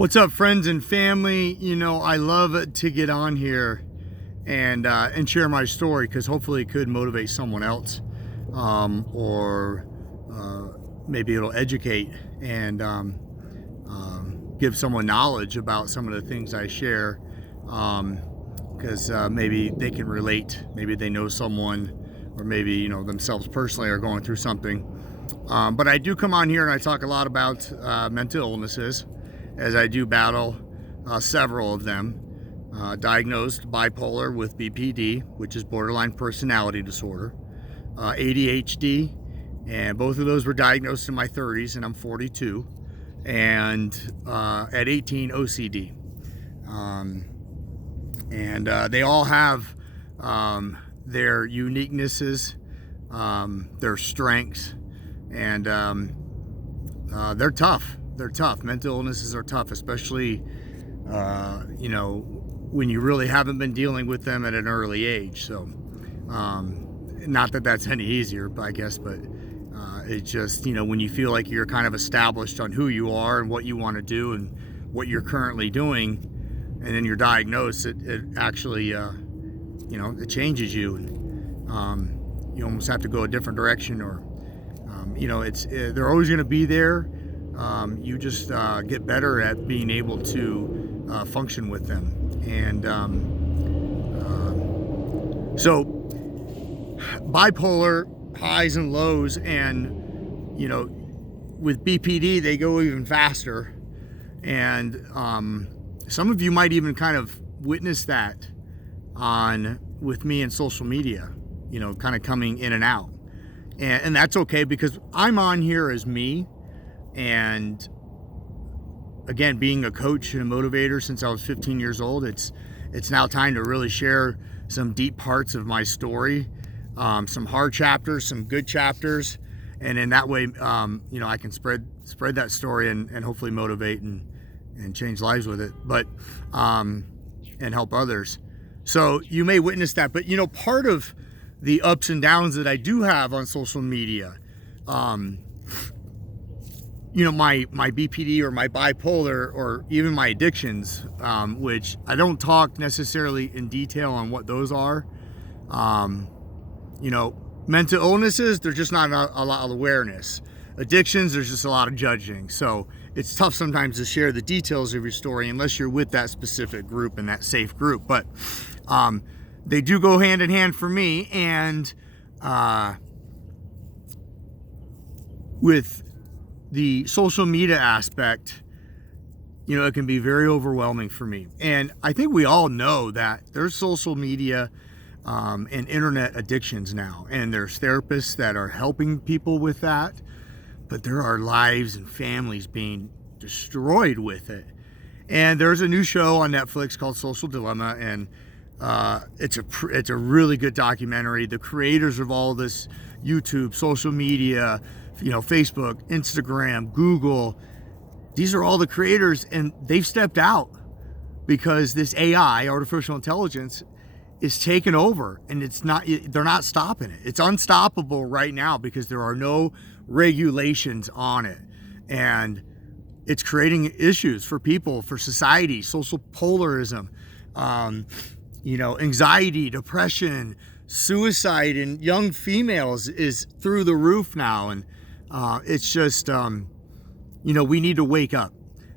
What's up, friends and family? I love to get on here and share my story because hopefully it could motivate someone else, or maybe it'll educate and give someone knowledge about some of the things I share, because maybe they can relate, maybe they know someone, or maybe themselves personally are going through something. But I do come on here and I talk a lot about mental illnesses, as I do battle several of them. Diagnosed bipolar with BPD, which is borderline personality disorder, ADHD, and both of those were diagnosed in my 30s, and I'm 42, and at 18, OCD. And they all have their uniquenesses, their strengths, and they're tough. They're tough. Mental illnesses are tough, especially, when you really haven't been dealing with them at an early age. So, not that that's any easier, I guess, but it's just, when you feel like you're kind of established on who you are and what you want to do and what you're currently doing, and then you're diagnosed, it actually, it changes you. And, you almost have to go a different direction, or, they're always going to be there. You just get better at being able to function with them. And so bipolar highs and lows, and with BPD they go even faster, and some of you might even kind of witness that with me in social media, kind of coming in and out, and that's okay, because I'm on here as me. And again, being a coach and a motivator since I was 15 years old, it's now time to really share some deep parts of my story, some hard chapters, some good chapters, and in that way, I can spread that story and hopefully motivate and change lives with it, but and help others. So you may witness that, but part of the ups and downs that I do have on social media, my BPD or my bipolar, or even my addictions, which I don't talk necessarily in detail on what those are. Mental illnesses, there's just not a lot of awareness. Addictions, there's just a lot of judging. So it's tough sometimes to share the details of your story unless you're with that specific group and that safe group. But they do go hand in hand for me, and with the social media aspect, it can be very overwhelming for me. And I think we all know that there's social media and internet addictions now, and there's therapists that are helping people with that, but there are lives and families being destroyed with it. And there's a new show on Netflix called Social Dilemma, and it's a really good documentary. The creators of all this YouTube, social media, Facebook, Instagram, Google, these are all the creators, and they've stepped out because this AI, artificial intelligence, is taking over, and they're not stopping it. It's unstoppable right now because there are no regulations on it, and it's creating issues for people, for society, social polarism, anxiety, depression, suicide in young females is through the roof now. And it's just, we need to wake up.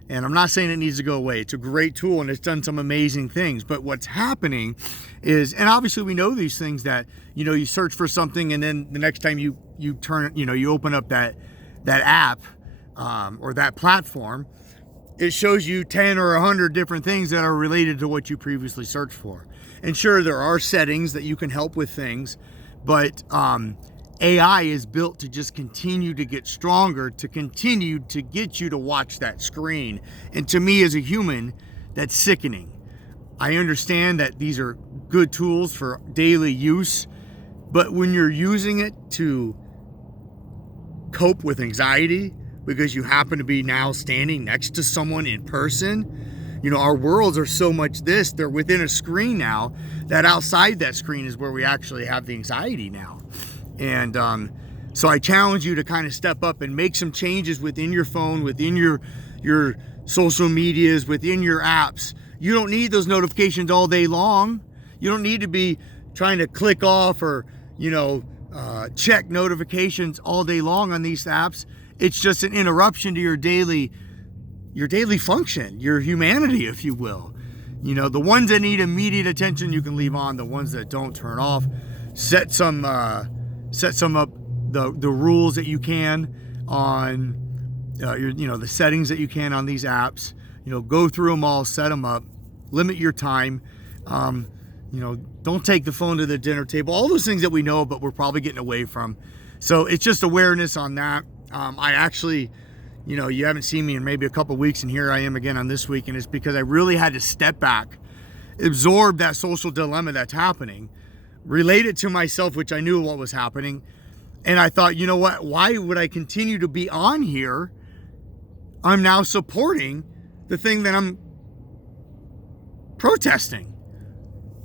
And I'm not saying it needs to go away. It's a great tool, and it's done some amazing things. But what's happening is, and obviously we know these things, that, you search for something, and then the next time you turn, you open up that app or that platform, it shows you 10 or 100 different things that are related to what you previously searched for. And sure, there are settings that you can help with things, but AI is built to just continue to get stronger, to continue to get you to watch that screen. And to me, as a human, that's sickening. I understand that these are good tools for daily use, but when you're using it to cope with anxiety because you happen to be now standing next to someone in person, our worlds are so much they're within a screen now, that outside that screen is where we actually have the anxiety now. And So I challenge you to kind of step up and make some changes within your phone, within your social medias within your apps. You don't need those notifications all day long. You don't need to be trying to click off or, check notifications all day long on these apps. It's just an interruption to your daily function, your humanity, if you will. The ones that need immediate attention, you can leave on. The ones that don't, turn off. Set some up the rules that you can on the settings that you can on these apps. Go through them all, set them up, limit your time. Don't take the phone to the dinner table. All those things that we know, but we're probably getting away from. So it's just awareness on that. I actually, you haven't seen me in maybe a couple weeks, and here I am again on this week, and it's because I really had to step back, absorb that social dilemma that's happening, relate it to myself, which I knew what was happening. And I thought, you know what? Why would I continue to be on here? I'm now supporting the thing that I'm protesting.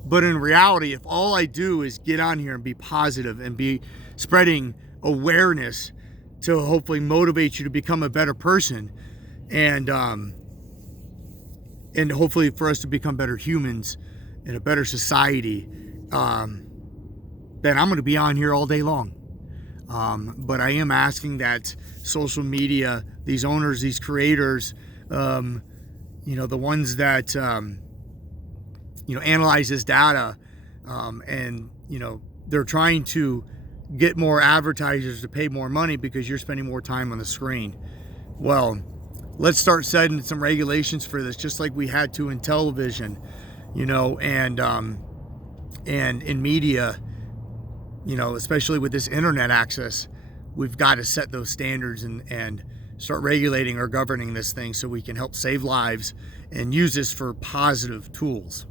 But in reality, if all I do is get on here and be positive and be spreading awareness to hopefully motivate you to become a better person, and hopefully for us to become better humans in a better society, then I'm going to be on here all day long. But I am asking that social media, these owners, these creators, the ones that, analyze this data, and, they're trying to get more advertisers to pay more money because you're spending more time on the screen. Well, let's start setting some regulations for this, just like we had to in television, and in media. Especially with this internet access, we've got to set those standards and start regulating or governing this thing so we can help save lives and use this for positive tools.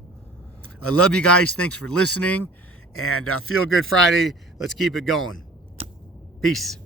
I love you guys. Thanks for listening, and Feel Good Friday. Let's keep it going. Peace.